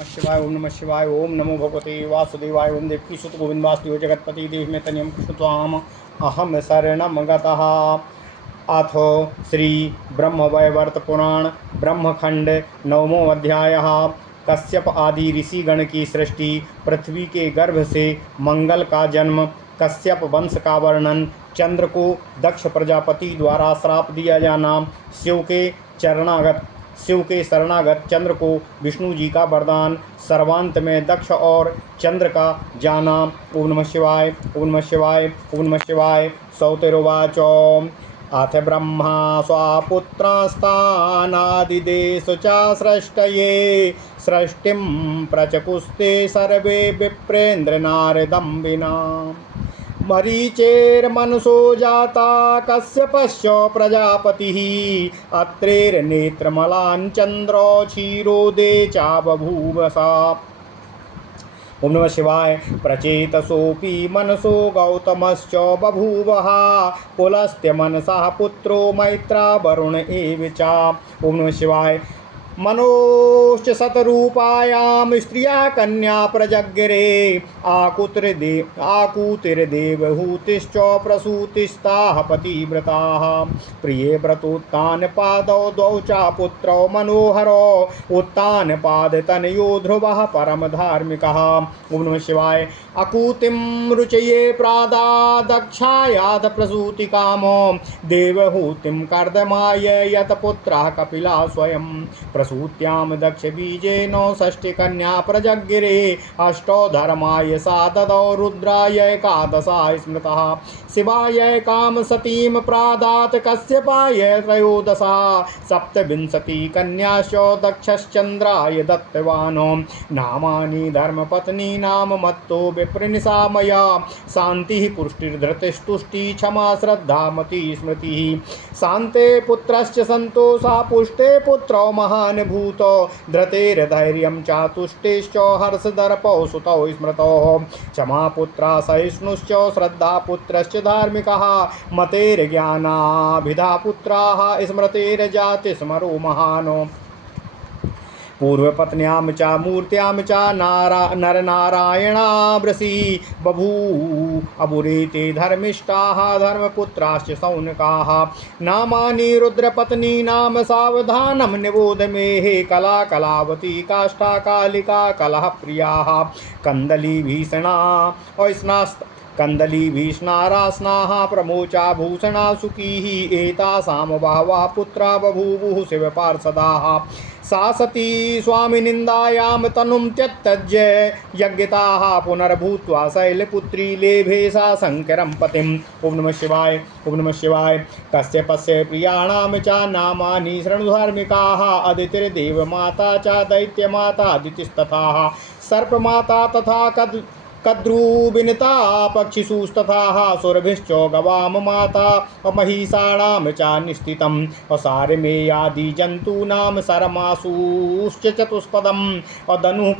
शिवाय ओम नमः शिवाय ओम नमो भगवते वासुदेवाय ओम देवकी सुत गोविंद वासुदेव जगतपति देव में तनियम कृष्ण त्वाम अहम शरणम गतः। अथ श्री ब्रह्मवैवर्त पुराण ब्रह्मखंड नवमो अध्याय। कश्यप आदि ऋषिगण की सृष्टि, पृथ्वी के गर्भ से मंगल का जन्म, कश्यप वंश का वर्णन, चंद्र को दक्ष प्रजापति द्वारा श्राप दिया जाना, शिव के शरणागत चंद्र को विष्णु जी का वरदान, सर्वांत में दक्ष और चंद्र का जाना। ओम नमः शिवाय ओम नमः शिवाय ओम नमः शिवाय। सौतिरुवाच अथ ब्रह्मा स्वापुत्रास्तानादिदेषु च सृष्टये सृष्टिं प्रचकुस्ते सर्वे विप्रेन्द्र नारदं विना। मरीचेर्मनुषो जाता कश्यपस्य प्रजापतिः अत्रेर्नेत्रमलान् चन्द्रो क्षीरोदे च बभूवसा। ओम नमः शिवाय। प्रचेतसोऽपि मनसो गौतमश्च बभूवः पुलस्त्य मनसः पुत्रो मैत्रा वरुण एव च। ओम नमः शिवाय। मनोश्च शतरूपायां स्त्रिया कन्या प्रजग्रे आकुतिर्देवहूतिश्च प्रसूतिस्ताः पतिव्रताः। प्रिये व्रतोत्तानपादौ द्वौ च पुत्रौ मनोहरौ उत्तानपादतनयो ध्रुवः परमधार्मिकः। ओम नमः शिवाय। अकूतिं रुचये प्रादा दक्षायाद प्रसूतिकामो देवहूतिं कर्दमाय यतपुत्रः कपिला स्वयं। प्रसूत्यां दक्ष बीजेन षष्टिकन्या प्रजगिरे अष्टौ धर्माय सा ददौ रुद्राय एकादशा स्मृतः। शिवाय काम सतीं प्रादात कश्यपाय त्रयोदशा सप्तविंशति कन्याश्च दक्षश्चन्द्राय दत्तवान्। नामानि धर्मपत्नी नाम मत्तो विप्रनिशा मया शान्तिः पुष्टिर्धृतिस्तुष्टि क्षमा श्रद्धा मति स्मृतिः। शान्ते पुत्रश्च सन्तोषा पुष्टे पुत्रौ महान् भूतो धृतेर्धैर्यं चातुष्टेश्च हर्षदर्पौ सुतौ स्मृतौ। क्षमा पुत्रा सहिष्णुश्च श्रद्धा पुत्रश्च धार्मिकः मतेर्ज्ञानाभिधा पुत्राः स्मृतेर्जाति स्मरो महान्। पूर्वपत्न्यां च मूर्त्यां च नरनारायणावृषि बभूवुरेते धर्मिष्ठाः धर्मपुत्राश्च शौनकाः। नामानि रुद्रपत्नीनां सावधानं निबोध मे कला कलावती काष्ठा कालिका कलहप्रियाः। कन्दली भीषणा कंदली भीष्णारास्नाः प्रमोचा भूषणा सुखीः एतासां बहवः पुत्रा बभूवुः शिवपार्षदाः। सा सती स्वामिनिन्दायां तनुं त्यक्तज्य यज्ञताः पुनर्भूत्वा शैलपुत्री लेभे सा शङ्करं पतिम्। ओम नमः शिवाय ओम नमः शिवाय। कश्यपस्य प्रियाणां च नामानि शृणुधार्मिकाः अदितिर्देवमाता च दैत्यमाता अदितिस्तथा सर्पमाता तथा कद्रुविनिता पक्षिषुस्तथा सुरभिश्च गवाम माता महिषाणां च निस्थितम्। सारमेयादि जन्तूनां सरमासुश्च चतुष्पदम्। धनुः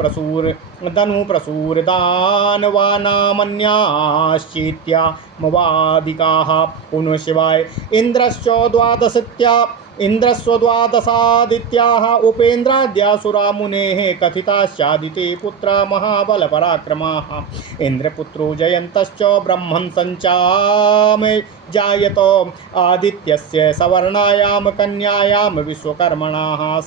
प्रसूरदानवानामन्याश्चेत्यामवादिकाः। ओम नमः शिवाय। इन्द्रस्व द्वादशादित्याः उपेन्द्राद्यासुरा मुनेः कथिताश्चादिते पुत्रा महाबलपराक्रमाः। इन्द्रपुत्रो जयन्तश्च ब्रह्मन् सञ्चामे जायतो आदित्यस्य सवर्णायां कन्यायां विश्वकर्मणाः।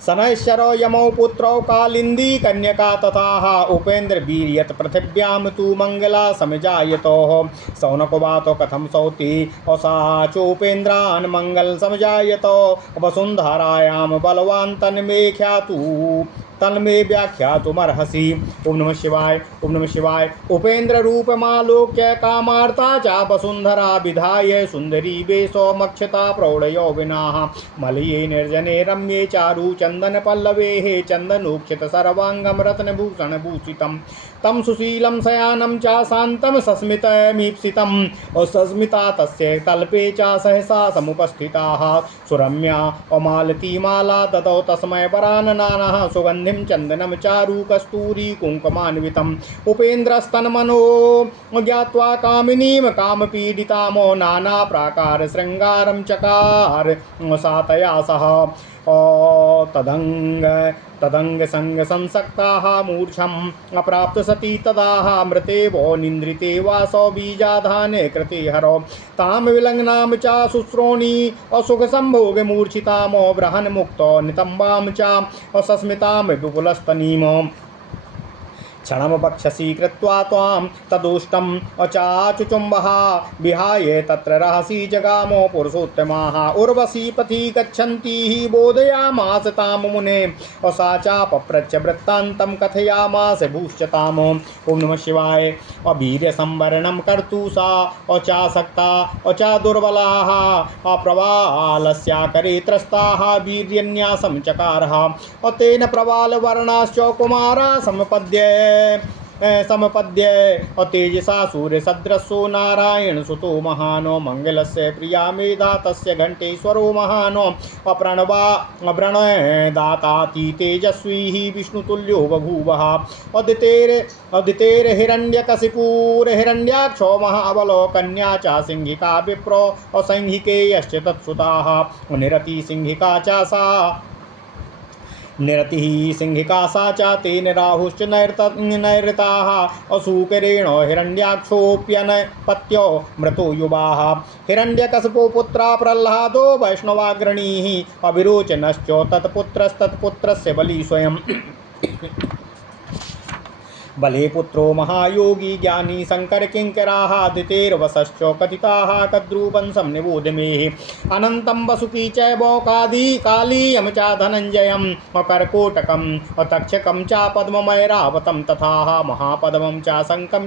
शनैश्चरो यमौ पुत्रौ कालिंदी कन्यका तथा उपेन्द्र वीर्यत पृथिव्यां तु मंगला समजायतोः। शौनकवातो कथम सौति औसा चोपेन्द्रान् मंगल समजायतो। वसुंधरायां बलवान् तन्मे व्याख्यातुमर्हसि। ओम नमः शिवाय ओम नमः शिवाय। उपेन्द्र रूपमालोक्य कामार्ता च वसुंधरा विधाय सुंदरी वेशो मक्षता प्रौढ़यो विनाः। मलये निर्जने रम्ये चारु चंदन पल्लवे चंदनोक्षित सर्वांगम रत्नभूषण भूषितम्। तम सुशीलं शयानं च शान्तं सस्मितमीप्सितम्। और सस्मिता तस्य तल्पे च सहसा समुपस्थिताः। सुरम्या अमालती माला ददौ तस्मै वराननाः सुगन्धिं चन्दनं चारु कस्तूरी कुङ्कुमान्वितम्। उपेन्द्रस्तन्मनो ज्ञात्वा कामिनीं कामपीडितामो नाना प्राकार शृङ्गारं चकार सा तया सह। तदंग संग संसक्ताः मूर्छम् अप्राप्त सती तदाः मृते वो निन्द्रिते वासो बीजाधाने कृते हरो ताम विलग्नाम च शुश्रोणी असुख संभोग मूर्छितामो ब्रहन मुक्तो नितंबाम च असस्मिताम विपुलस्तनीम क्षणम बक्षसी कृत्वा त्वां तदुष्टम् अचाचुचुम्बः विहाय तत्र रहसि जगामो पुरुषोत्तमाः उर्वशी पथि गच्छन्ती हि बोधयामास तां मुने सा चापप्रच्छ वृत्तान्तं कथयामास भूश्चताम्। ओम नमः शिवाय। अवीर्य संवरणं कर्तु सा अचासक्ता अचा दुर्बलाः अप्रवालस्याकरे त्रस्ताः वीर्यन्यासं चकारः अतेन प्रवालवर्णाश्च कुमारा समपद्य तेजसा सूर्य सदृशो नारायण सुतो महानो मंगलस्य प्रिया मेधा तस्य घंटेश्वरो महानो अप्रणदाताति तेजस्वी विष्णुतुल्यो बभूवः अदितेर्हिरण्यकशिपूर्हिरण्याक्षो महाबलो कन्या च सिंहिका विप्रो असंहिकेयश्च तत्सुताः निरति सिंहिका च सा निरतिः सिंहिका सा च तेन राहुश्च नैरताः असूकरेण हिरण्याक्षोऽप्यनपत्यो मृतो युवाः हिरण्यकशिपो पुत्रा प्रह्लादो वैष्णवाग्रणीः अभिरोचनश्च तत्पुत्रस्तत्पुत्रस्य बली स्वयं बले पुत्रो महायोगी ज्ञानी शंकर किंकराः दितेर्वसश्च कथिताः कद्रूपंसं निबोध मे अनन्तं वसुकी चैव कालीयं च धनञ्जयं कर्कोटकं तक्षकं च पद्ममैरावतं तथा महापद्मं च शङ्खं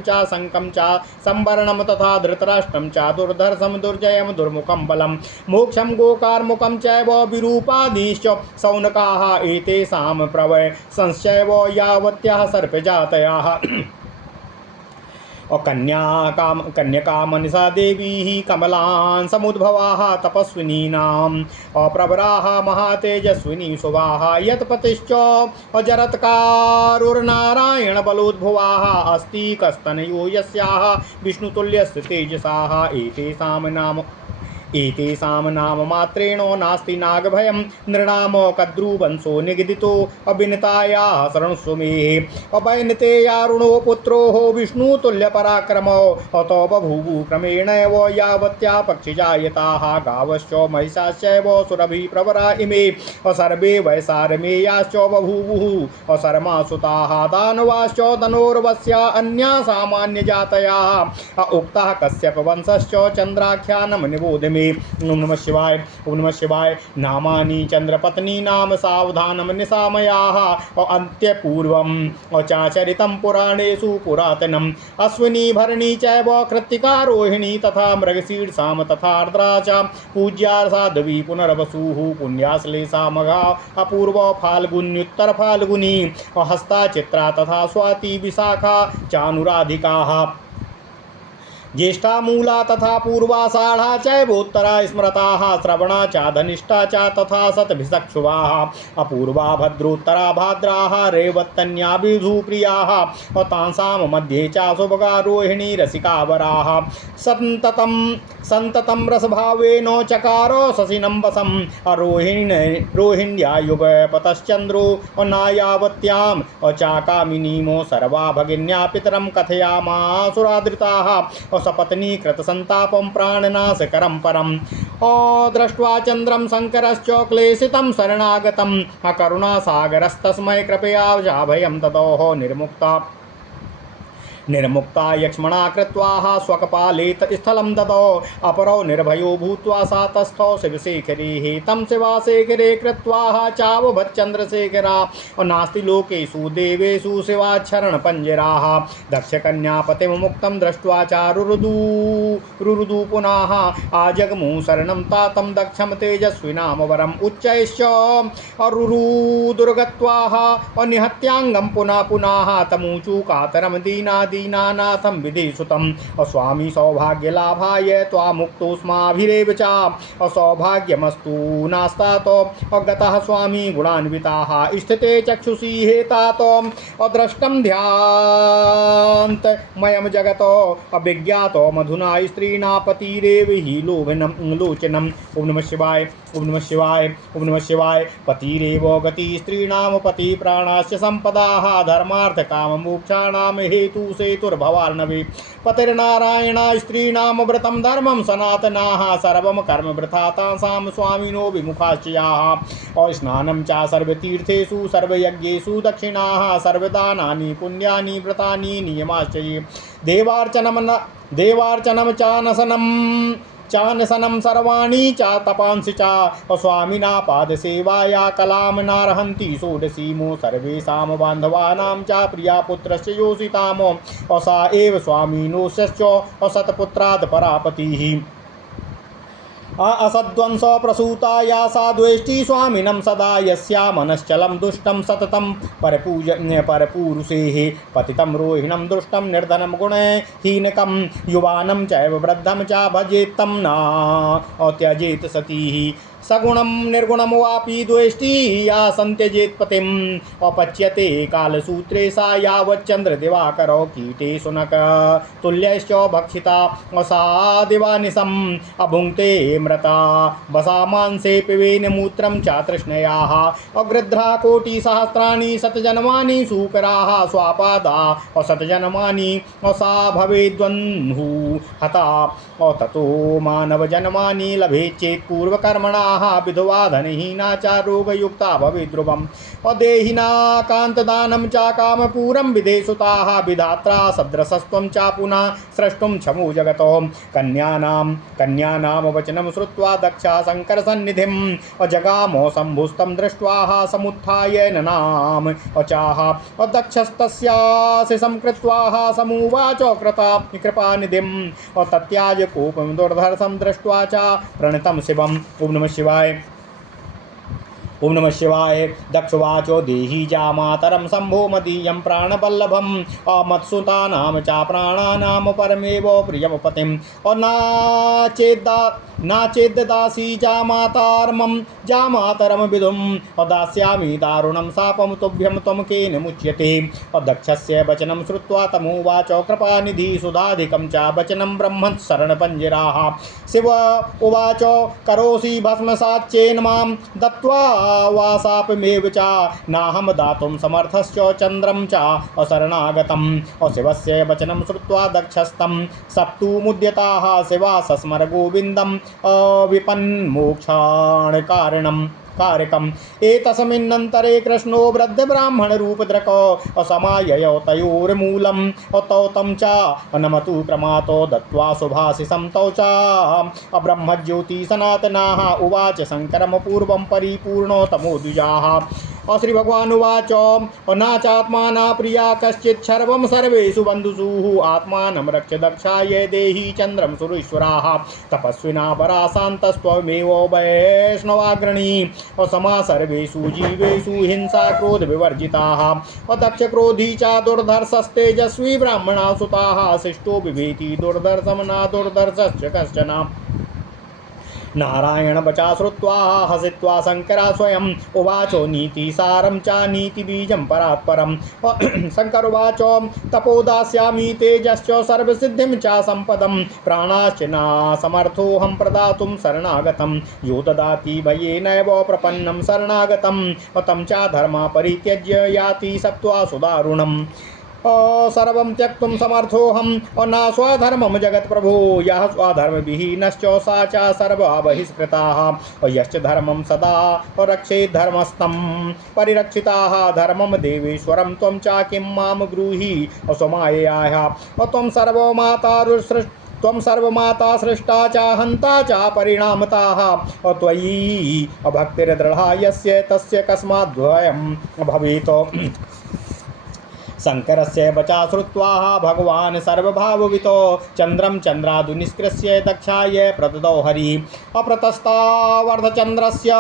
च संवरणं तथा धृतराष्ट्रं च दुर्धर्षं दुर्जयं दुर्मुखं बलं मोक्षं गोकारमुखं चैव विरूपादिश्च सौनकाः एतेषां प्रवय संश्चैव यावत्याः सर्पजातयाः और कन्यका मनसा देवी कमलान् समुद्भवाः तपस्विनीनाम् अप्रवराः महातेजस्विनी शुभाः यत्पतिश्च अजरत्कारुर्नारायण बलोद्भुवाः अस्ति कस्तनयो यस्याः विष्णुतुल्यस्य तेजसाः एतेषां नाम मात्रेणो नास्ति नागभयं नृणाम कद्रुवंशो निगदितो अभिनतायाः शरणस्व मे अवैनतेयारुणो पुत्रो विष्णुतुल्यपराक्रमो अतो बभूवु क्रमेण एव यावत्या पक्षिजायताः गावश्च महिषाश्चैव सुरभिप्रवरा इमे सर्वे वैसारमेयाश्च बभूवुः असर्मासुताः दानवाश्च धनोर्वस्या अन्या सामान्यजातयाः उक्तः कश्यपवंशश्च चन्द्राख्यानं निबोध मे। ओम नमः शिवाय। ओम नमः शिवाय। नामानि चंद्रपत्नी नाम सावधानम निशामयाः अन्त्यपूर्वम् चाचरितं पुराणेषु पुरातनम् अश्विनी भरणी चैव कृत्तिका रोहिणी तथा मृगशीर्षां तथा आर्द्रा च पूज्या साध्वी पुनर्वसुः पुण्याश्लेषा मघा अपूर्व फाल्गुन्युत्तर फाल्गुनी हस्ता चित्रा तथा स्वाति विशाखा चानुराधिकाः ज्येष्ठा मूला तथा पूर्वाषाढ़ा चैवोत्तरा स्मृताः श्रवणा च धनिष्ठा च तथा शतभिषक्षुवाः अपूर्वा भद्रोत्तरा भाद्राः रेवत्तन्या विधुप्रियाः तासां मध्ये च सुभगा रोहिणी रसिकावराः सन्ततं रसभावेन चकारो शशिनं वसं रोहिण्या युगपतश्चन्द्रो नायावत्यां चाकामिनीमो सर्वा भगिन्या पितरं कथयामासुरादृताः सपत्नी कृतसंतापं प्राणनाशकरं परम् दृष्ट्वा चन्द्रं शङ्करश्च क्लेशितं शरणागतम् करुणासागरस्तस्मै कृपया जाभयं ददोः निर्मुक्ता यक्ष्मणा कृत्वा स्वकपाले स्थलं ददौ अपरो निर्भयो भूत्वा सा तस्थौ शिवशेखरे तं शिवाशेखरे कृत्वा चावभच्चन्द्रशेखरा नास्ति लोकेषु देवेषु शिवाच्छरण पंजराः दक्षकन्यापतिमुक्तं दृष्ट्वा चारुरुदु पुनः आजगमु शरणं तातं दक्षं तेजस्विनाम वरम् उच्चैश्च अरुरुदुर्गत्वा अनिहत्याङ्गं पुनः तमूचु कातरं दीनानाथं विदेशुतम् अस्वामी सौभाग्यलाभाय त्वामुक्तोऽस्माभिरेव च असौभाग्यमस्तु नास्तातो अगतः स्वामी गुणान्विताः स्थिते चक्षुषी हेतातो अदृष्टं ध्यान्तमयं जगतो अभिज्ञातो मधुना स्त्रीणापतिरेव हि लोचनम्। ओम नमः शिवाय। ओम नमः शिवाय। ओम नमः शिवाय। पतिरेव गति स्त्रीणाम पति प्राणाश्च संपदाः धर्मार्थ काम मोक्षाणाम हेतु सेतुर्भवार्णवे पतिर्नारायण स्त्रीणाम व्रतं धर्मं सनातनाः सर्वं कर्म वृथा तासां स्वामिनो विमुखाश्च याः और स्नानं च सर्वतीर्थेषु सर्वयज्ञेषु दक्षिणाः सर्वदानानि पुण्यानि व्रतानि नियमाश्च ये देवार्चनं चानसनं सर्वाणि च तपांसि च स्वामिना पादसेवाया कलां नार्हन्ति षोडशीमो सर्वेषां बान्धवानां च प्रिया पुत्रस्य योषितामो सा एव स्वामिनोऽस्य सत्पुत्रात् परापतिः असद्वंस प्रसूता या सा द्वेष्टि स्वामिनं सदा यस्या मनश्चलं दुष्टं सततं परपुरुषेः पतितं रोहिणं दुष्टं निर्धनं गुणहीनकं युवानं चैव वृद्धं च भजेत्तं न त्यजेत् सतीः सगुणं निर्गुणं वापि द्वेष्टि या सन्त्यजेत् पतिम् अपच्यते कालसूत्रे सा यावच्चन्द्रदिवाकरौ कीटे शुनक तुल्यश्च भक्षिता सा दिवानिशम् अभुङ्क्ते मृता वसामांसे पिबेन मूत्रं च तृष्णयाः अगृध्रा कोटिसहस्राणि शतजन्मानि सूकराः स्वापादा शतजन्मानि सा भवेद्वह्नु हता ततो मानवजन्मानि लभेच्चेत् पूर्वकर्मणा विधवा धनहीना च रोगयुक्ता भवेत् ध्रुवम् अदेहिना कान्तदानं च कामपूरं विदेशुताः विधात्रा सदृशस्त्वं च पुनः स्रष्टुं क्षमो जगतो कन्यानां वचनं श्रुत्वा दक्षा शङ्करसन्निधिम् अजगामो शम्भुस्तं दृष्ट्वा समुत्थाय ननाम अचाह दक्षस्तस्यासि संकृत्वा समुवाच कृपानिधिम् तत्याज कोपं दुर्धर्षं दृष्ट्वा च प्रणतं शिवम्। ओम नमः शिवाय। ओम नमः शिवाय। दक्षवाचो देहि जामातरं शंभो मदीयं प्राणवल्लभं मत्सुतानां च प्राणानां परमेव प्रियं पतिं और नाचेद्दासी जामातरम विदुम और दास्यामि दारुणं शापं तुभ्यं त्वं केन मुच्यते और दक्षस्य वचनं श्रुत्वा तमुवाच कृपानिधि सुधाधिकं च वचनं ब्रह्म शरणपञ्जराः शिव उवाच करोषि भस्मसाच्चेन मां दत्त्वा वासापमेव च नाहं दातुं समर्थश्च चन्द्रं च अशरणागतम् शिवस्य वचनं श्रुत्वा दक्षस्तं सप्तुमुद्यताः शिवा सस्मर गोविन्दं विपन्मोक्षाण कारकम् एतस्मिन्नन्तरे कृष्णो वृद्धब्राह्मणरूपधृको असमाययौ तयोर्मूलं तौ तं च नमतु प्रमातो दत्त्वा सुभाषिषं तौ च ब्रह्मज्योति सनातनाः उवाच शङ्करं पूर्वं परिपूर्णो तमो द्विजाः और श्री भगवान उवाच नाचात्माना प्रिया कश्चित् सर्वं सर्वेषु बन्धुषु आत्मानं रक्ष दक्षाय देहि चन्द्रं सुरेश्वराः तपस्विना पराशान्तस्त्वमेव वैष्णवाग्रणी और समा सर्वेषु जीवेषु हिंसा क्रोध विवर्जिताः और दक्ष क्रोधी च दुर्धर्षस्तेजस्वी ब्राह्मणा सुताः शिष्टो बिभेति दुर्धर्षं न दुर्धर्षश्च कश्चन नारायण वचा श्रुत्वा हसित्वा शंकरा स्वयं उवाचो नीतिसारं च नीतिबीजं परात्परम् शंकर उवाचो तपोदास्यामि तेजश्च सर्वसिद्धिं च संपदं प्राणाश्च न समर्थोऽहं प्रदातुं शरणागतं यो ददाति भयेनैव प्रपन्नं शरणागतं तं च धर्मा परित्यज्य याति सत्त्वा सुदारुणम् सर्वं त्यक्तुं समर्थोऽहं न स्वधर्मं जगत् प्रभो यः स्वधर्मविहीनश्च सा च सर्वा बहिष्कृताः यश्च धर्मं सदा रक्षेत् धर्मस्थं परिरक्षिताः धर्मं देवेश्वरं त्वं च किं मां ब्रूहि स्वमाययाः त्वं सर्वमाता सृष्टा च हन्ता च परिणामताः त्वयि भक्तिर्दृढा यस्य तस्य कस्माद्भयं भवेत् शंकरस्य वचा श्रुत्वा भगवान् सर्वभाववितो चन्द्रं चन्द्रादुनिष्कृष्य दक्षाय प्रददौ हरि अप्रतस्तावर्धचन्द्रस्य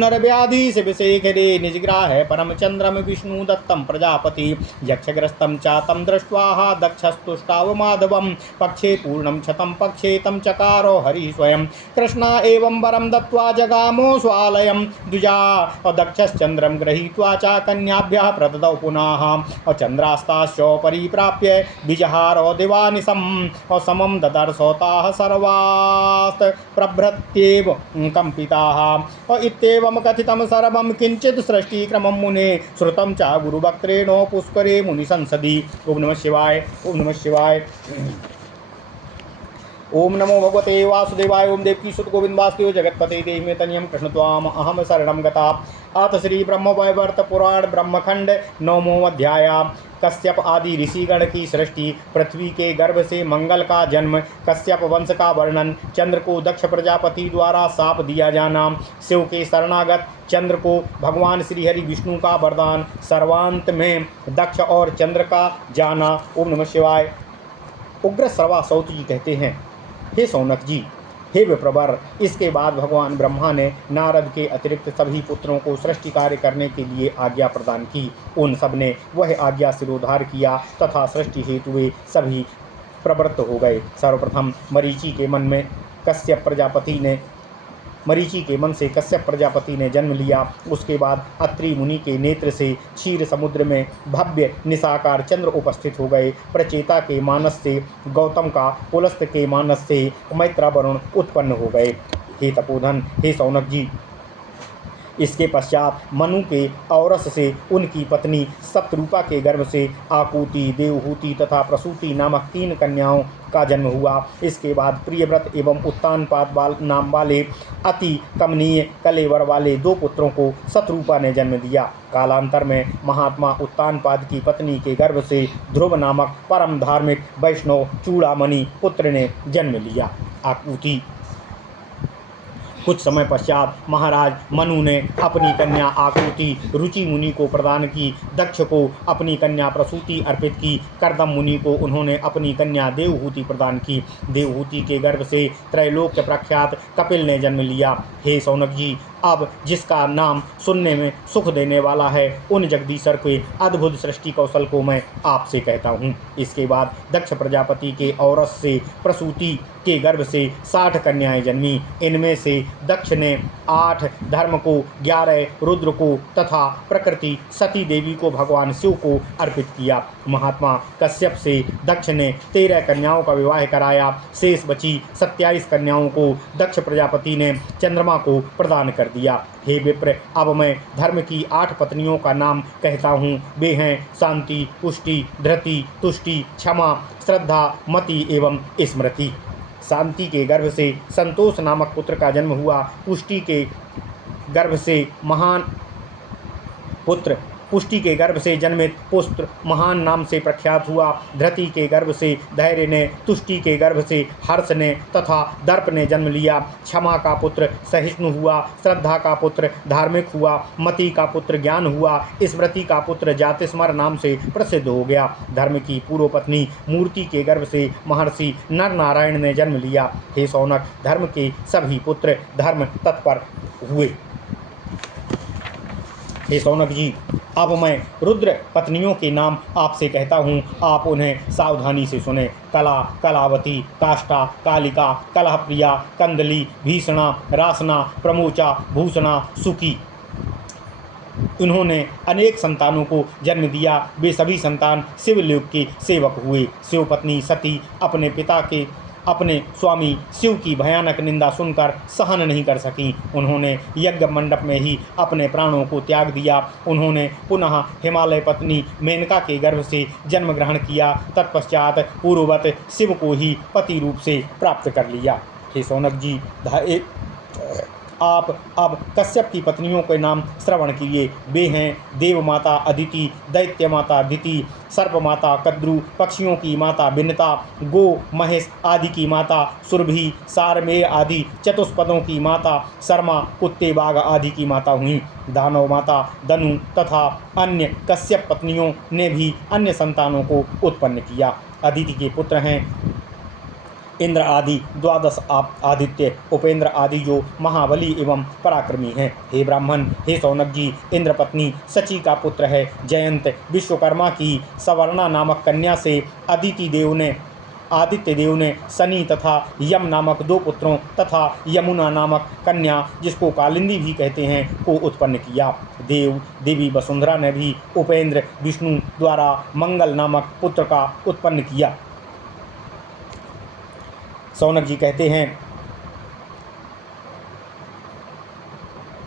नरव्याधिशिवशेखरे निजग्राह परमचन्द्रं विष्णुदत्तं प्रजापति यक्षग्रस्तं च तं दृष्ट्वा दक्षस्तुष्टावमाधवं पक्षे पूर्णं क्षतं पक्षे तं चकारो हरि स्वयं कृष्ण एवं वरं दत्त्वा जगामो स्वालयं द्विजा दक्षश्चन्द्रं गृहीत्वा च कन्याभ्यः प्रददौ पुनः चन्द्र इंद्रास्ताश्च परिप्राप्य विजहारो दिवानिशम् और समं ददर्शोताः सर्वास्त प्रभृत्येव कंपिताः और इत्येवं कथितं सर्वं किंचित् सृष्टिक्रमं मुने श्रुतं च गुरुवक्त्रेणो पुष्करे मुनिसंसदि। ओम नमः शिवाय। ओम नमः शिवाय। ओम नमो भगवते वासुदेवाय। ओम देवकी सुत गोविंद वासुदेव जगतपते देहि में तनियम कृष्ण त्वाम अहम शरणं गता। अथ श्री ब्रह्म वैवर्त पुराण ब्रह्मखंड 9वां अध्याय। कश्यप आदि ऋषिगण की सृष्टि, पृथ्वी के गर्भ से मंगल का जन्म, कश्यप वंश का वर्णन, चंद्र को दक्ष प्रजापति द्वारा शाप दिया जाना, शिव के शरणागत चंद्र को भगवान श्री हरि विष्णु का वरदान, सर्वांत में दक्ष और चंद्र का जाना। ओम नमः शिवाय। उग्र सर्वा सौत जी कहते हैं, हे सौनक जी, हे विप्रवर, इसके बाद भगवान ब्रह्मा ने नारद के अतिरिक्त सभी पुत्रों को सृष्टि कार्य करने के लिए आज्ञा प्रदान की। उन सब ने वह आज्ञा सिरोधार किया तथा सृष्टि हेतु वे सभी प्रवृत्त हो गए। सर्वप्रथम मरीचि के मन से कश्यप प्रजापति ने जन्म लिया। उसके बाद अत्रि मुनि के नेत्र से क्षीर समुद्र में भव्य निशाकार चंद्र उपस्थित हो गए। प्रचेता के मानस से गौतम का, पुलस्त के मानस से मैत्रा वरुण उत्पन्न हो गए। हे तपोधन, हे सौनक जी, इसके पश्चात मनु के औरस से उनकी पत्नी सप्तरूपा के गर्भ से आकुति, देवहूति तथा प्रसूति नामक 3 कन्याओं का जन्म हुआ। इसके बाद प्रियव्रत एवं उत्तानपाद नाम वाले अति कमनीय कलेवर वाले 2 पुत्रों को शतरूपा ने जन्म दिया। कालांतर में महात्मा उत्तानपाद की पत्नी के गर्भ से ध्रुव नामक परम धार्मिक वैष्णव चूड़ामणि पुत्र ने जन्म लिया। आकुति। कुछ समय पश्चात महाराज मनु ने अपनी कन्या आकुति रुचि मुनि को प्रदान की। दक्ष को अपनी कन्या प्रसूति अर्पित की। कर्दम मुनि को उन्होंने अपनी कन्या देवहूति प्रदान की। देवहूति के गर्भ से त्रैलोक्य प्रख्यात कपिल ने जन्म लिया। हे सौनक जी, अब जिसका नाम सुनने में सुख देने वाला है, उन जगदीश्वर के अद्भुत सृष्टि कौशल को मैं आपसे कहता हूँ। इसके बाद दक्ष प्रजापति के औरस से प्रसूति के गर्भ से 60 कन्याएं जन्मी। इनमें से दक्ष ने 8 धर्म को, 11 रुद्र को तथा प्रकृति सती देवी को भगवान शिव को अर्पित किया। महात्मा कश्यप से दक्ष ने 13 कन्याओं का विवाह कराया। शेष बची 27 कन्याओं को दक्ष प्रजापति ने चंद्रमा को प्रदान कर दिया। हे विप्र, अब मैं धर्म की 8 पत्नियों का नाम कहता हूँ। वे हैं शांति, पुष्टि, धृति, तुष्टि, क्षमा, श्रद्धा, मति एवं स्मृति। शांति के गर्भ से संतोष नामक पुत्र का जन्म हुआ। पुष्टि के गर्भ से पुष्टि के गर्भ से जन्मित पुत्र महान नाम से प्रख्यात हुआ। धृति के गर्भ से धैर्य ने, तुष्टि के गर्भ से हर्ष ने तथा दर्प ने जन्म लिया। क्षमा का पुत्र सहिष्णु हुआ। श्रद्धा का पुत्र धार्मिक हुआ। मति का पुत्र ज्ञान हुआ। स्मृति का पुत्र जातिस्मर नाम से प्रसिद्ध हो गया। धर्म की पूर्व पत्नी मूर्ति के गर्भ से महर्षि नर नारायण ने जन्म लिया। हे सौनक, धर्म के सभी पुत्र धर्म तत्पर हुए। हे सौनक जी, अब मैं रुद्र पत्नियों के नाम आपसे कहता हूँ, आप उन्हें सावधानी से सुने। कला, कलावती, काष्ठा, कालिका, कलहप्रिया, कंदली, भीषणा, रासना, प्रमोचा, भूषणा, सुकी। इन्होंने अनेक संतानों को जन्म दिया। वे सभी संतान शिवलोक के सेवक हुए। शिवपत्नी सती अपने स्वामी शिव की भयानक निंदा सुनकर सहन नहीं कर सकी। उन्होंने यज्ञ मंडप में ही अपने प्राणों को त्याग दिया। उन्होंने पुनः हिमालय पत्नी मेनका के गर्भ से जन्म ग्रहण किया। तत्पश्चात पूर्ववत शिव को ही पति रूप से प्राप्त कर लिया। हे सौनक जी, आप अब कश्यप की पत्नियों के नाम श्रवण कीजिए। वे हैं देव माता अदिति, दैत्य माता दिति, सर्प माता कद्रु, पक्षियों की माता बिन्नता, गो महेश आदि की माता सुरभि, सारमेय आदि चतुष्पदों की माता शर्मा, कुत्ते बाघ आदि की माता हुई। दानव माता दनु तथा अन्य कश्यप पत्नियों ने भी अन्य संतानों को उत्पन्न किया। अदिति के पुत्र हैं इंद्र आदि 12 आदित्य, उपेंद्र आदि जो महाबली एवं पराक्रमी हैं। हे ब्राह्मण, हे सौनक जी, इंद्र पत्नी सची का पुत्र है जयंत। विश्वकर्मा की सवर्णा नामक कन्या से अदिति देव ने आदित्य देव ने शनि तथा यम नामक 2 पुत्रों तथा यमुना नामक कन्या, जिसको कालिंदी भी कहते हैं, को उत्पन्न किया। देवी वसुंधरा ने भी उपेंद्र विष्णु द्वारा मंगल नामक पुत्र का उत्पन्न किया। सौनक जी कहते हैं,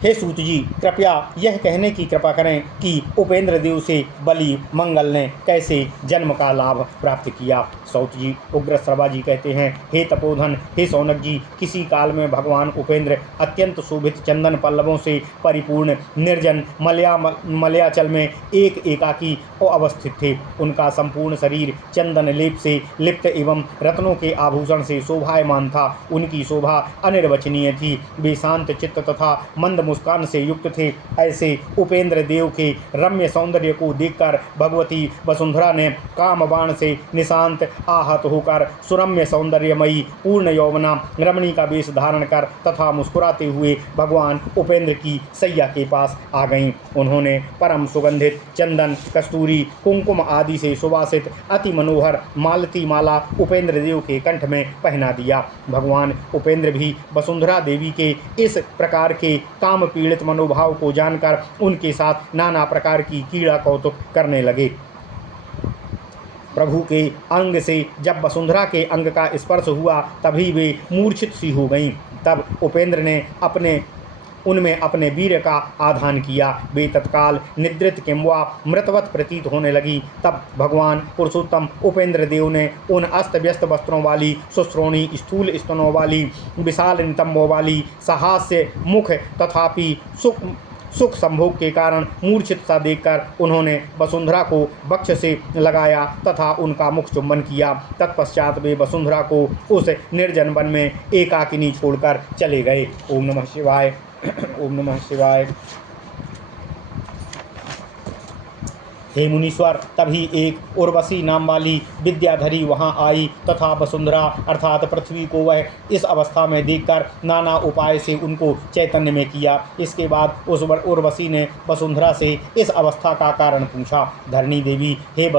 हे सूत जी, कृपया यह कहने की कृपा करें कि उपेंद्र देव से बलि मंगल ने कैसे जन्म का लाभ प्राप्त किया। सौत जी उग्रश्रवा जी कहते हैं, हे तपोधन, हे सौनक जी, किसी काल में भगवान उपेंद्र अत्यंत शोभित चंदन पल्लवों से परिपूर्ण निर्जन मलयाचल में एक एकाकी अवस्थित थे। उनका संपूर्ण शरीर चंदन लेप से लिप्त एवं रत्नों के आभूषण से शोभायमान था। उनकी शोभा अनिर्वचनीय थी। वे शांत चित्त तथा मंद मुस्कान से युक्त थे। ऐसे उपेंद्र देव के रम्य सौंदर्य को देखकर भगवती वसुंधरा ने काम बाण से निशांत आहत होकर सुरम्य सौंदर्यमयी पूर्ण यौवना रमणी का वेश धारण कर तथा मुस्कुराते हुए भगवान उपेंद्र की सैया के पास आ गईं। उन्होंने परम सुगंधित चंदन, कस्तूरी, कुंकुम आदि से सुवासित अति मनोहर मालती माला उपेंद्र देव के कंठ में पहना दिया। भगवान उपेंद्र भी वसुंधरा देवी के इस प्रकार के काम पीड़ित मनोभाव को जानकर उनके साथ नाना प्रकार की कीड़ा कौतुक करने लगे। प्रभु के अंग से जब वसुंधरा के अंग का स्पर्श हुआ तभी वे मूर्छित सी हो गईं। तब उपेंद्र ने उनमें अपने वीर का आधान किया। वे तत्काल निद्रित किंवा मृतवत प्रतीत होने लगी। तब भगवान पुरुषोत्तम उपेंद्र देव ने उन अस्त व्यस्त वस्त्रों वाली, सुश्रोणी स्थूल स्तनों वाली, विशाल नितंबों वाली, सहास्य मुख तथापि सुख संभोग के कारण मूर्छित सा देखकर उन्होंने वसुंधरा को वक्ष से लगाया तथा उनका मुख चुंबन किया। तत्पश्चात वे वसुंधरा को उस निर्जन वन में एकाकिनी छोड़कर चले गए। ओम नमः शिवाय। ओम नमः शिवाय। हे मुनीश्वर, तभी एक उर्वशी नाम वाली विद्याधरी वहां आई तथा वसुंधरा अर्थात पृथ्वी को वह इस अवस्था में देखकर नाना उपाय से उनको चैतन्य में किया। इसके बाद उस उर्वशी ने वसुंधरा से इस अवस्था का कारण पूछा। धरणी देवी, हे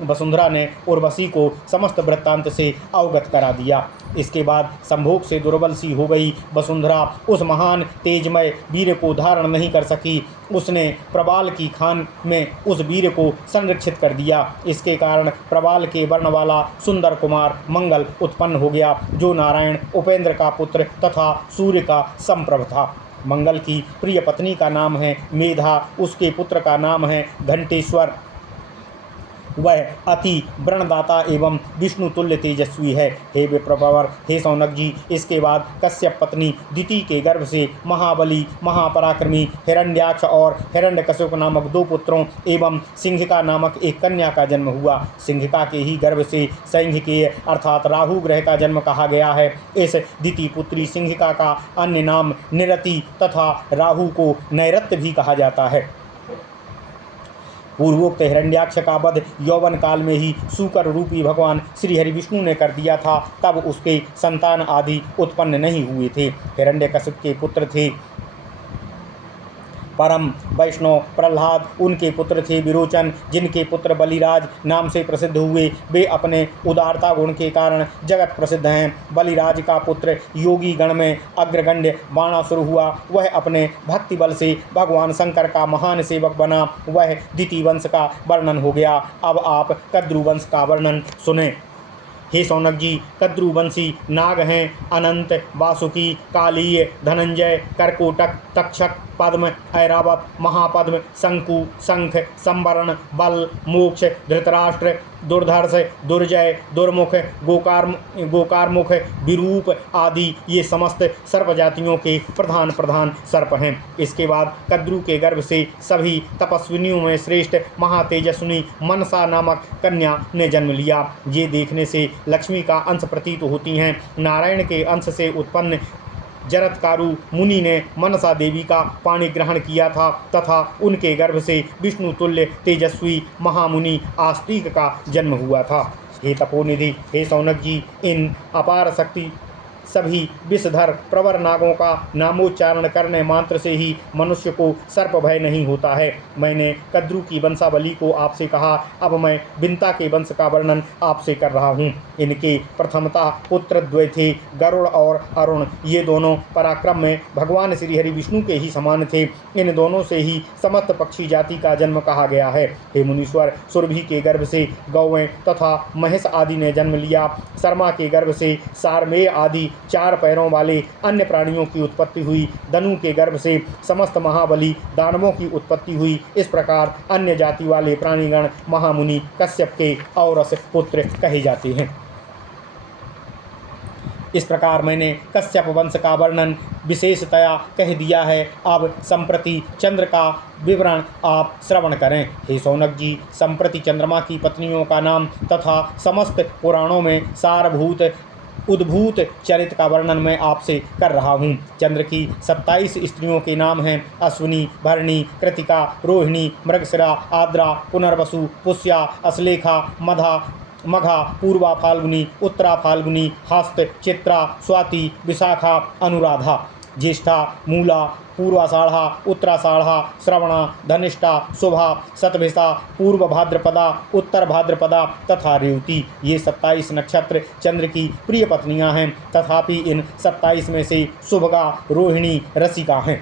वसुंधरा ने उर्वशी को समस्त वृत्तांत से अवगत करा दिया। इसके बाद संभोग से दुर्बल सी हो गई वसुंधरा उस महान तेजमय वीर को धारण नहीं कर सकी। उसने प्रबाल की खान में उस वीर को संरक्षित कर दिया। इसके कारण प्रबाल के वर्ण वाला सुंदर कुमार मंगल उत्पन्न हो गया, जो नारायण उपेंद्र का पुत्र तथा सूर्य का संप्रभ था। मंगल की प्रिय पत्नी का नाम है मेधा, उसके पुत्र का नाम है घंटेश्वर। वह अति व्रणदाता एवं विष्णु तुल्य तेजस्वी है। हे विप्रवर, हे सौनक जी, इसके बाद कश्यप पत्नी दिति के गर्भ से महाबली, महापराक्रमी हिरण्याक्ष और हिरण्यकशिप नामक 2 पुत्रों एवं सिंहिका नामक एक कन्या का जन्म हुआ। सिंहिका के ही गर्भ से सैंघिकेय अर्थात राहु ग्रह का जन्म कहा गया है। इस दिति पुत्री सिंहिका का अन्य नाम निरति तथा राहु को नैरत्य भी कहा जाता है। पूर्वोक्त हिरण्याक्ष का वध यौवन काल में ही सूकर रूपी भगवान श्री हरि विष्णु ने कर दिया था। तब उसके संतान आदि उत्पन्न नहीं हुए थे। हिरण्यकशिप के पुत्र थे परम वैष्णव प्रहलाद, उनके पुत्र थे विरोचन, जिनके पुत्र बलिराज नाम से प्रसिद्ध हुए। वे अपने उदारता गुण के कारण जगत प्रसिद्ध हैं। बलिराज का पुत्र योगी गण में अग्रगण्य बाणासुर हुआ। वह अपने भक्ति बल से भगवान शंकर का महान सेवक बना। वह दिति वंश का वर्णन हो गया। अब आप कद्रु वंश का वर्णन सुने। हे सौनक जी, कद्रुवंशी नाग हैं अनंत, वासुकी, कालीय, धनंजय, कर्कोटक, तक्षक, पद्म, ऐरावत, महापद्म, शंकु, शंख, संवरण, बल, मोक्ष, धृतराष्ट्र, दुर्धर्ष, दुर्जय, दुर्मुख, गोकारमुख, विरूप आदि ये समस्त सर्प जातियों के प्रधान सर्प हैं। इसके बाद कद्रु के गर्भ से सभी तपस्विनियों में श्रेष्ठ महातेजस्विनी मनसा नामक कन्या ने जन्म लिया। ये देखने से लक्ष्मी का अंश प्रतीत होती हैं। नारायण के अंश से उत्पन्न जरत्कारु मुनि ने मनसा देवी का पाणी ग्रहण किया था तथा उनके गर्भ से विष्णु तुल्य तेजस्वी महामुनि आस्तिक का जन्म हुआ था। हे तपोनिधि, हे सौनक जी, इन अपार शक्ति सभी विषधर प्रवर नागों का नामोच्चारण करने मात्र से ही मनुष्य को सर्प भय नहीं होता है। मैंने कद्रु की वंशावली को आपसे कहा, अब मैं बिंता के वंश का वर्णन आपसे कर रहा हूँ। इनके प्रथमतः पुत्र द्वय थे, गरुड़ और अरुण। ये दोनों पराक्रम में भगवान श्री हरि विष्णु के ही समान थे। इन दोनों से ही समस्त पक्षी जाति का जन्म कहा गया है। हे मुनीश्वर, सुरभि के गर्भ से गौएं तथा महेश आदि ने जन्म लिया। शर्मा के गर्भ से सारमेय आदि 4 पैरों वाले अन्य प्राणियों की उत्पत्ति हुई। धनु के गर्भ से समस्त महाबली दानवों की उत्पत्ति हुई। इस प्रकार अन्य जाति वाले प्राणीगण महामुनि कश्यप के औरस पुत्र कहे जाते हैं। इस प्रकार मैंने कश्यप वंश का वर्णन विशेषतया कह दिया है। अब संप्रति चंद्र का विवरण आप श्रवण करें। हे शौनक जी, संप्रति चंद्रमा की पत्नियों का नाम तथा समस्त पुराणों में सारभूत उद्भूत चरित्र का वर्णन मैं आपसे कर रहा हूँ। चंद्र की 27 स्त्रियों के नाम हैं अश्विनी, भरणी, कृतिका, रोहिणी, मृगशिरा, आद्रा, पुनर्वसु, पुष्या, अश्लेखा, मघा, पूर्वा फाल्गुनी, उत्तरा फाल्गुनी, हस्त, चित्रा, स्वाति, विशाखा, अनुराधा, ज्येष्ठा, मूला, पूर्वाषाढ़ा, उत्तराषाढ़ा, श्रवणा, धनिष्ठा, शुभा, शतभिषा, पूर्व भाद्रपदा, उत्तर भाद्रपदा तथा रेवती। ये 27 नक्षत्र चंद्र की प्रिय पत्नियां हैं। तथापि इन 27 में से शुभगा, रोहिणी, रसिका हैं,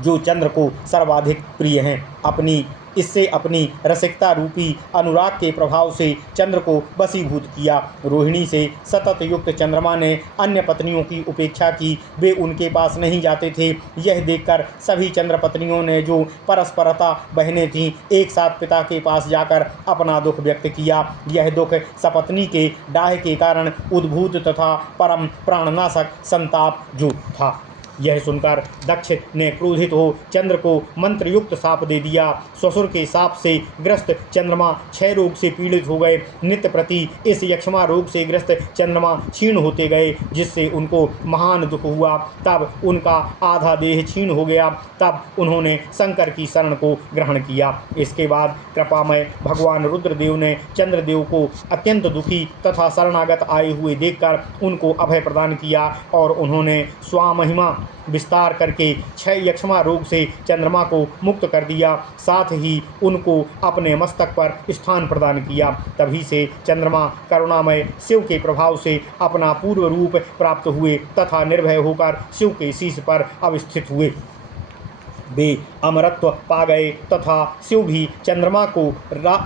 जो चंद्र को सर्वाधिक प्रिय हैं। इससे अपनी रसिकता रूपी अनुराग के प्रभाव से चंद्र को वशीभूत किया। रोहिणी से सतत युक्त चंद्रमा ने अन्य पत्नियों की उपेक्षा की। वे उनके पास नहीं जाते थे। यह देखकर सभी चंद्र पत्नियों ने, जो परस्परता बहनें थीं, एक साथ पिता के पास जाकर अपना दुख व्यक्त किया। यह दुख सपत्नी के डाह के कारण उद्भूत तथा परम प्राणनाशक संताप जो था। यह सुनकर दक्ष ने क्रोधित हो चंद्र को मंत्रयुक्त साप दे दिया। ससुर के साप से ग्रस्त चंद्रमा क्षय रोग से पीड़ित हो गए। नित्य प्रति इस यक्ष्मा रोग से ग्रस्त चंद्रमा क्षीण होते गए, जिससे उनको महान दुख हुआ। तब उनका आधा देह क्षीण हो गया। तब उन्होंने शंकर की शरण को ग्रहण किया। इसके बाद कृपामय भगवान रुद्रदेव ने चंद्रदेव को अत्यंत दुखी तथा शरणागत आए हुए देखकर उनको अभय प्रदान किया और उन्होंने स्वामहिमा विस्तार करके क्षय यक्ष्मा रोग से चंद्रमा को मुक्त कर दिया। साथ ही उनको अपने मस्तक पर स्थान प्रदान किया। तभी से चंद्रमा करुणामय शिव के प्रभाव से अपना पूर्व रूप प्राप्त हुए तथा निर्भय होकर शिव के शीश पर अवस्थित हुए। वे अमरत्व पा गए तथा शिव भी चंद्रमा को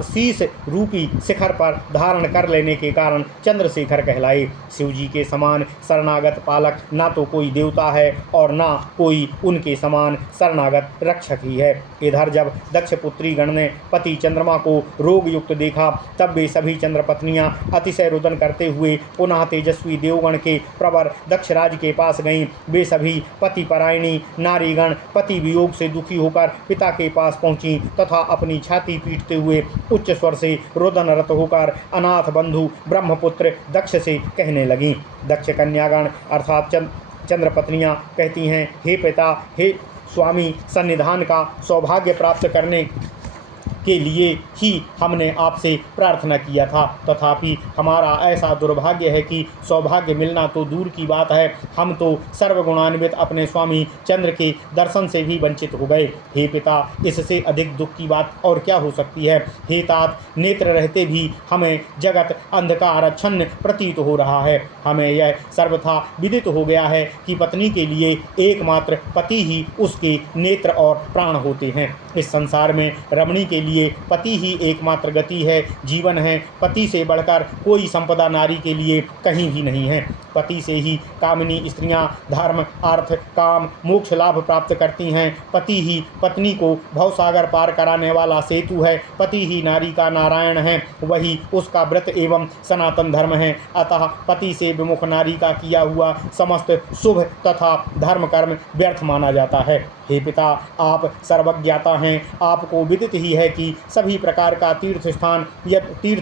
शीश रूपी शिखर पर धारण कर लेने के कारण चंद्रशेखर कहलाए। शिव जी के समान शरणागत पालक ना तो कोई देवता है और ना कोई उनके समान शरणागत रक्षक ही है। इधर जब दक्ष पुत्री गण ने पति चंद्रमा को रोग युक्त देखा, तब वे सभी चंद्र पत्नियां अतिशय रुदन करते हुए पुनः तेजस्वी देवगण के प्रवर दक्षराज के पास गईं। वे सभी पति परायणी नारीगण पति वियोग से दुखी होकर पिता के पास पहुंची तथा अपनी छाती पीटते हुए उच्च स्वर से रोदनरत होकर अनाथ बंधु ब्रह्मपुत्र दक्ष से कहने लगी। दक्ष कन्यागण अर्थात चंद्र पत्नियां कहती हैं, हे पिता, हे स्वामी, सन्निधान का सौभाग्य प्राप्त करने के लिए ही हमने आपसे प्रार्थना किया था। तथापि हमारा ऐसा दुर्भाग्य है कि सौभाग्य मिलना तो दूर की बात है, हम तो सर्वगुणान्वित अपने स्वामी चंद्र के दर्शन से भी वंचित हो गए। हे पिता, इससे अधिक दुख की बात और क्या हो सकती है। हे तात, नेत्र रहते भी हमें जगत अंधकारच्छन्न प्रतीत हो रहा है। हमें यह सर्वथा विदित हो गया है कि पत्नी के लिए एकमात्र पति ही उसके नेत्र और प्राण होते हैं। इस संसार में रमणी के लिए पति ही एकमात्र गति है, जीवन है। पति से बढ़कर कोई संपदा नारी के लिए कहीं भी नहीं है। पति से ही कामिनी स्त्रियां धर्म, अर्थ, काम, मोक्ष लाभ प्राप्त करती हैं। पति ही पत्नी को भवसागर पार कराने वाला सेतु है। पति ही नारी का नारायण है, वही उसका व्रत एवं सनातन धर्म है। अतः पति से विमुख नारी का किया हुआ समस्त शुभ तथा धर्म कर्म व्यर्थ माना जाता है। हे पिता, आप सर्वज्ञाता हैं। आपको विदित ही है कि सभी प्रकार का तीर्थ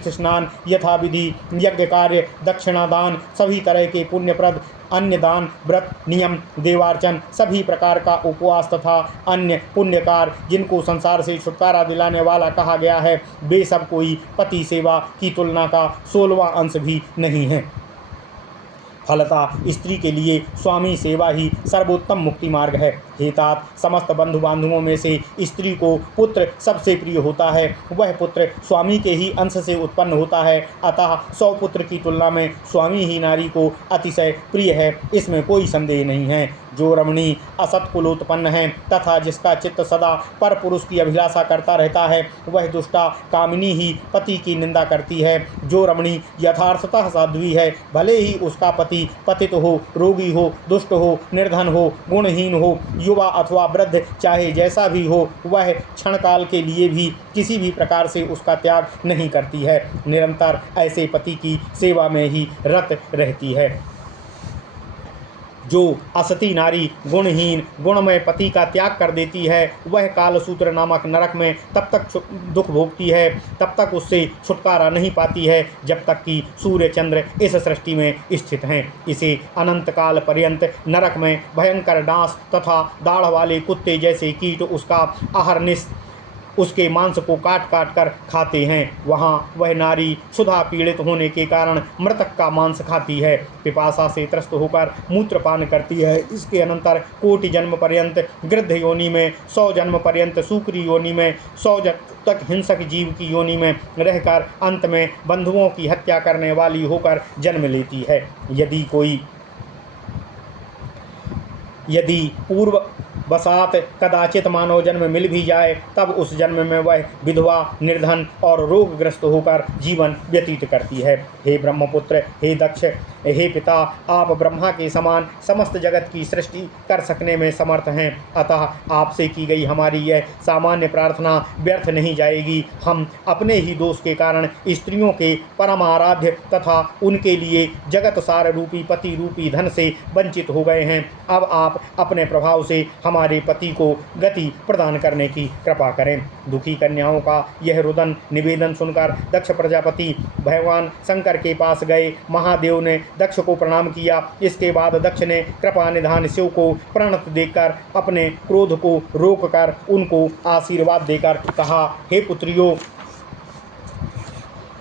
स्नान, यथाविधि यज्ञ कार्य, दक्षिणादान, सभी तरह के पुण्यप्रद अन्नदान, व्रत, नियम, देवार्चन, सभी प्रकार का उपवास तथा अन्य पुण्यकार जिनको संसार से छुटकारा दिलाने वाला कहा गया है, वे सब कोई पति सेवा की तुलना का 16वां अंश भी नहीं है। फलतः स्त्री के लिए स्वामी सेवा ही सर्वोत्तम मुक्ति मार्ग है। हे तात, समस्त बंधु बांधवों में से स्त्री को पुत्र सबसे प्रिय होता है। वह पुत्र स्वामी के ही अंश से उत्पन्न होता है। अतः 100 पुत्र की तुलना में स्वामी ही नारी को अतिशय प्रिय है, इसमें कोई संदेह नहीं है। जो रमणी असत्कुलोत्पन्न है तथा जिसका चित्त सदा पर पुरुष की अभिलाषा करता रहता है, वह दुष्टा कामिनी ही पति की निंदा करती है। जो रमणी यथार्थतः साध्वी है, भले ही उसका पति पतित हो, रोगी हो, दुष्ट हो, निर्धन हो, गुणहीन हो, युवा अथवा वृद्ध, चाहे जैसा भी हो, वह क्षण काल के लिए भी किसी भी प्रकार से उसका त्याग नहीं करती है, निरंतर ऐसे पति की सेवा में ही रत रहती है। जो असती नारी गुणहीन गुणमय पति का त्याग कर देती है, वह कालसूत्र नामक नरक में तब तक दुख भोगती है, तब तक उससे छुटकारा नहीं पाती है जब तक कि सूर्य चंद्र इस सृष्टि में स्थित हैं। इसे अनंत काल पर्यंत नरक में भयंकर डांस तथा दाढ़ वाले कुत्ते जैसे कीट उसका अहर्निश उसके मांस को काट काट कर खाते हैं। वहाँ वह नारी क्षुधा पीड़ित होने के कारण मृतक का मांस खाती है, पिपासा से त्रस्त होकर मूत्रपान करती है। इसके अनंतर कोटि जन्म पर्यंत गृध्र योनि में, 100 जन्म पर्यंत सूकरी योनि में, 100 तक हिंसक जीव की योनि में रहकर अंत में बंधुओं की हत्या करने वाली होकर जन्म लेती है। यदि पूर्व बसात कदाचित मानव जन्म मिल भी जाए, तब उस जन्म में वह विधवा, निर्धन और रोगग्रस्त होकर जीवन व्यतीत करती है। हे ब्रह्मपुत्र, हे दक्ष, हे पिता, आप ब्रह्मा के समान समस्त जगत की सृष्टि कर सकने में समर्थ हैं, अतः आपसे की गई हमारी यह सामान्य प्रार्थना व्यर्थ नहीं जाएगी। हम अपने ही दोष के कारण स्त्रियों के परमाराध्य तथा उनके लिए जगत सार रूपी पति रूपी धन से वंचित हो गए हैं। अब आप अपने प्रभाव से हमारे पति को गति प्रदान करने की कृपा करें। दुखी कन्याओं का यह रुदन निवेदन सुनकर दक्ष प्रजापति भगवान शंकर के पास गए। महादेव ने दक्ष को प्रणाम किया। इसके बाद दक्ष ने कृपा निधान शिव को प्रणत देकर अपने क्रोध को रोककर उनको आशीर्वाद देकर कहा, हे पुत्रियों।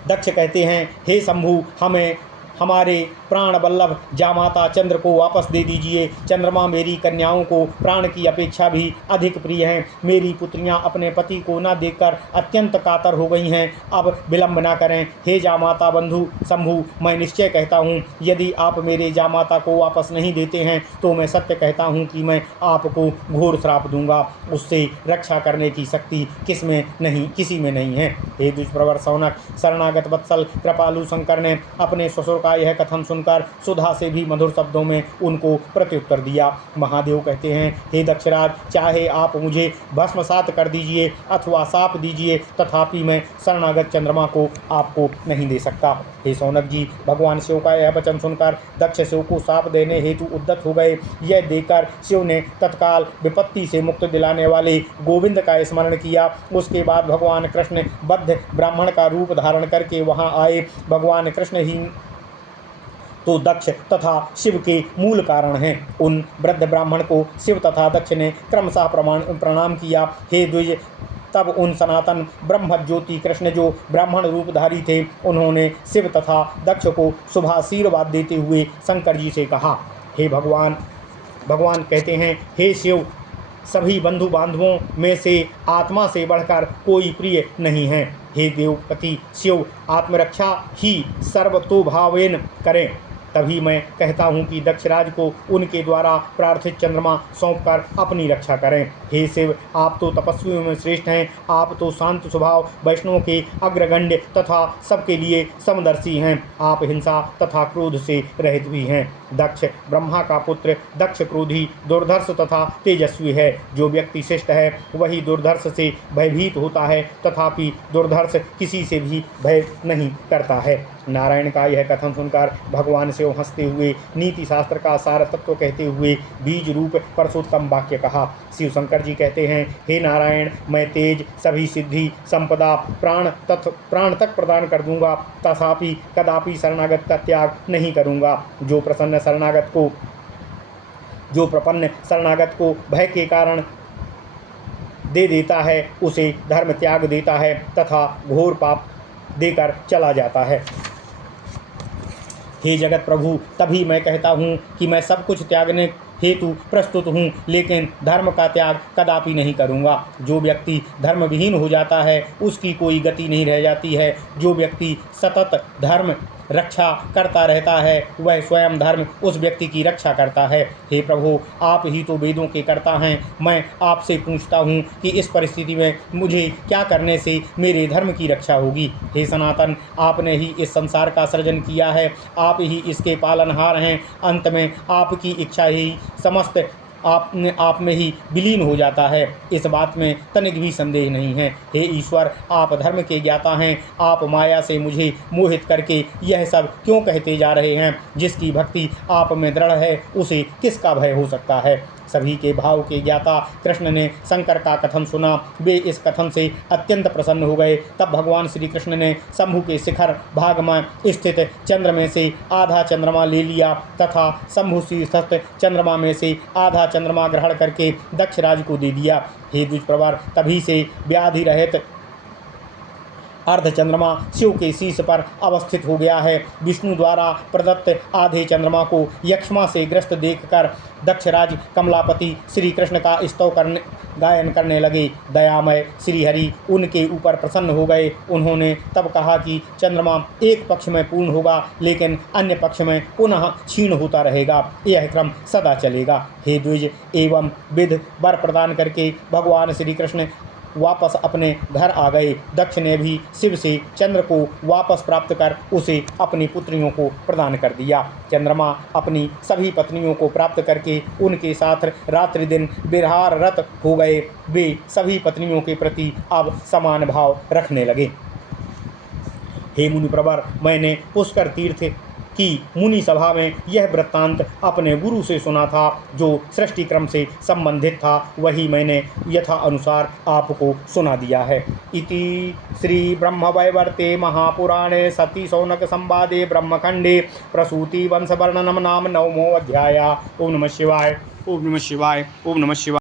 दक्ष कहते हैं, हे शंभु, हमें हमारे प्राण वल्लभ जामाता चंद्र को वापस दे दीजिए। चंद्रमा मेरी कन्याओं को प्राण की अपेक्षा भी अधिक प्रिय हैं। मेरी पुत्रियां अपने पति को न देखकर अत्यंत कातर हो गई हैं। अब विलंब न करें। हे जामाता बंधु शंभु, मैं निश्चय कहता हूँ, यदि आप मेरे जामाता को वापस नहीं देते हैं तो मैं सत्य कहता हूँ कि मैं आपको घोर श्राप दूंगा। उससे रक्षा करने की शक्ति किसी में नहीं है। हे दुष्प्रवर शौनक, शरणागत वत्सल कृपालु शंकर ने अपने ससुर का यह कथन सुनकर सुधा से भी मधुर शब्दों में उनको प्रत्युत्तर दिया। महादेव कहते हैं, हे दक्षराज, चाहे आप मुझे भस्मसात कर दीजिए अथवा साप दीजिए, तथापि मैं शरणागत चंद्रमा को आपको नहीं दे सकता। हे शौनक जी, भगवान शिव का यह वचन सुनकर दक्ष शिव को साप देने हेतु उद्यत हो गए। यह देखकर शिव ने तत्काल विपत्ति से मुक्त दिलाने वाले गोविंद का स्मरण किया। उसके बाद भगवान कृष्ण बद्ध ब्राह्मण का रूप धारण करके वहां आए। भगवान कृष्ण ही तो दक्ष तथा शिव के मूल कारण हैं। उन वृद्ध ब्राह्मण को शिव तथा दक्ष ने क्रमशः प्रणाम किया। हे द्विज, तब उन सनातन ब्रह्म ज्योति कृष्ण जो ब्राह्मण रूपधारी थे, उन्होंने शिव तथा दक्ष को शुभाशीर्वाद देते हुए शंकर जी से कहा, हे भगवान कहते हैं, हे शिव, सभी बंधु बांधवों में से आत्मा से बढ़कर कोई प्रिय नहीं है। हे देवपति शिव, आत्मरक्षा ही सर्वतोभावेन करें। तभी मैं कहता हूँ कि दक्षराज को उनके द्वारा प्रार्थित चंद्रमा सौंपकर अपनी रक्षा करें। हे शिव, आप तो तपस्वियों में श्रेष्ठ हैं। आप तो शांत स्वभाव, वैष्णवों के अग्रगण्य तथा सबके लिए समदर्शी हैं। आप हिंसा तथा क्रोध से रहित भी हैं। दक्ष ब्रह्मा का पुत्र, दक्ष क्रोधी, दुर्धर्ष तथा तेजस्वी है। जो व्यक्ति शिष्ट है वही दुर्धर्ष से भयभीत होता है, तथापि दुर्धर्ष किसी से भी भय नहीं करता है। नारायण का यह कथन सुनकर भगवान शिव हंसते हुए नीति शास्त्र का सार तत्व कहते हुए बीज रूप परसोत्तम वाक्य कहा। शिव शंकर जी कहते हैं, हे नारायण, मैं तेज, सभी सिद्धि, संपदा, प्राण तक प्रदान कर दूंगा, तथापि कदापि शरणागत का त्याग नहीं करूंगा। जो प्रपन्न शरणागत को भय के कारण दे देता है, उसे धर्म त्याग देता है तथा घोर पाप देकर चला जाता है। हे जगत प्रभु, तभी मैं कहता हूँ कि मैं सब कुछ त्यागने हेतु प्रस्तुत हूँ, लेकिन धर्म का त्याग कदापि नहीं करूँगा। जो व्यक्ति धर्मविहीन हो जाता है उसकी कोई गति नहीं रह जाती है। जो व्यक्ति सतत धर्म रक्षा करता रहता है वह स्वयं धर्म उस व्यक्ति की रक्षा करता है। हे प्रभु, आप ही तो वेदों के कर्ता हैं। मैं आपसे पूछता हूँ कि इस परिस्थिति में मुझे क्या करने से मेरे धर्म की रक्षा होगी। हे सनातन, आपने ही इस संसार का सृजन किया है, आप ही इसके पालनहार हैं। अंत में आपकी इच्छा ही समस्त आप में ही विलीन हो जाता है, इस बात में तनिक भी संदेह नहीं है। हे ईश्वर, आप धर्म के ज्ञाता हैं। आप माया से मुझे मोहित करके यह सब क्यों कहते जा रहे हैं? जिसकी भक्ति आप में दृढ़ है उसे किसका भय हो सकता है? सभी के भाव के ज्ञाता कृष्ण ने शंकर का कथन सुना। वे इस कथन से अत्यंत प्रसन्न हो गए। तब भगवान श्री कृष्ण ने शंभु के शिखर भाग में स्थित चंद्र में से आधा चंद्रमा ले लिया तथा शंभु स्थित चंद्रमा में से आधा चंद्रमा ग्रहण करके दक्षराज को दे दिया। हे द्विजप्रवर, तभी से व्याधि रहित अर्धचंद्रमा शिव के शीश पर अवस्थित हो गया है। विष्णु द्वारा प्रदत्त आधे चंद्रमा को यक्ष्मा से ग्रस्त देखकर दक्षराज कमलापति श्री कृष्ण का गायन करने लगे। दयामय श्रीहरि उनके ऊपर प्रसन्न हो गए। उन्होंने तब कहा कि चंद्रमा एक पक्ष में पूर्ण होगा लेकिन अन्य पक्ष में पुनः क्षीण होता रहेगा। यह क्रम सदा चलेगा। हे द्विज एवं विध वर प्रदान करके भगवान श्री कृष्ण वापस अपने घर आ गए। दक्ष ने भी शिव से चंद्र को वापस प्राप्त कर उसे अपनी पुत्रियों को प्रदान कर दिया। चंद्रमा अपनी सभी पत्नियों को प्राप्त करके उनके साथ रात्रि दिन विहाररत हो गए। वे सभी पत्नियों के प्रति अब समान भाव रखने लगे। हे मुनिप्रवर, मैंने पुष्कर तीर्थ की मुनि सभा में यह वृत्तांत अपने गुरु से सुना था। जो सृष्टि क्रम से संबंधित था वही मैंने यथा अनुसार आपको सुना दिया है। इति श्री ब्रह्मवैवर्ते महापुराणे सती शौनक संवादे ब्रह्मखंडे प्रसूति वंश वर्णनम नाम 9वां अध्याय। ओम नमः शिवाय, ओम नमः शिवाय, ओम नमः शिवाय।